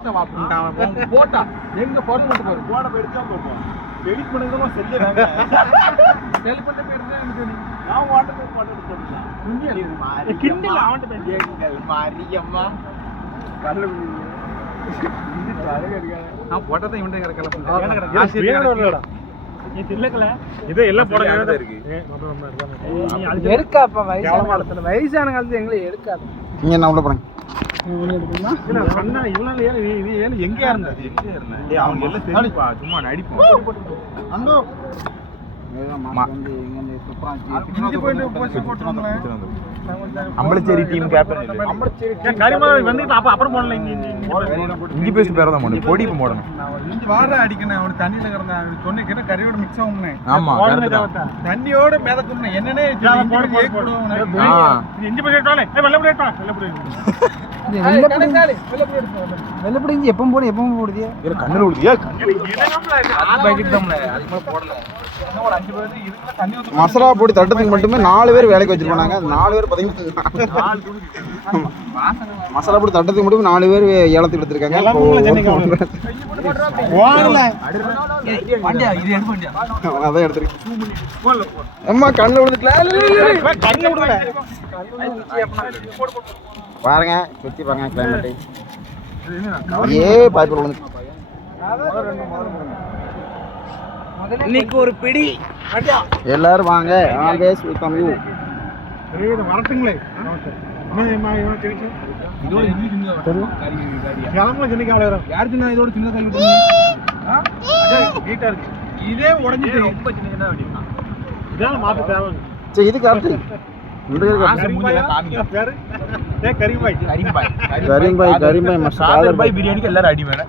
போட்டா எங்க போட மட்டும் போட போயிடுச்சா போப்போம் எடிட் பண்ணதுமா செல்ல வேங்க செல் பண்ண பேர் தான் எனக்கு நான் வாட்டர் போட்டு போடலாம் உண்மையா கிண்டல் அவன்ட்ட பேசுங்க மாரியம்மா கல்ல இது தரங்க நான் போட்டத இவன்ட்ட கரெக்டா பண்றேன் நீ தில்லக்கல இது எல்லாம் போட வேண்டியதா இருக்கு நீ எடுக்காப்பா வயசான காலத்துல எங்களை எடுக்காத நீங்க என்ன உள்ள போறீங்க எங்கயா இருந்தது அவங்க எல்லாம் தெரியுப்பா சும்மா நடிப்போம் அம்பலச்சேரி டீம் கேப்டன் அப்புறம் போடல இஞ்சி பேஸ்ட் பேர தான் போடணும் பொடி போடணும் இஞ்சி வார அடிக்கணும் அவன் தண்ணியில கிடந்தான் சொன்ன கேட்ட கறியோட மிக்ஸ் ஆகும்னே ஆமா தண்ணியோட மிதக்கும் என்னன்னே இஞ்சி பேஸ்ட் வெள்ளப்படி எப்போ போடு எப்போ போடுதியா கண்ணில் விடுதியா மசாலா போட்டு தட்டத்துக்கு மட்டுமே 4 பேர் வேலைக்கு வச்சிருப்பாங்க 4 பேர் பார்த்தீங்கன்னா மசாலா போட்டு தட்டத்துக்கு மட்டுமே 4 பேர் ஏலத்துக்கு எடுத்திருக்காங்க அதான் எடுத்திருக்கேன் அம்மா கண்ணில் விழுந்துட்டல பாருங்க சுற்றி பாருங்க கிளைமேட்டு பாய்ப்பு விழுந்து இன்னைக்கு ஒரு பிடி எல்லாரும் வாங்க ஆல்வேஸ் வெல்கம் யூ வரட்டுங்களே இதே உடஞ்சிட்டு ரொம்ப சின்னதா இதால மாத்த தேவை இது கரெக்ட் கரீம் பாய் மஸ்ட் பிரியாணிக்கு எல்லாரும் அடி மேல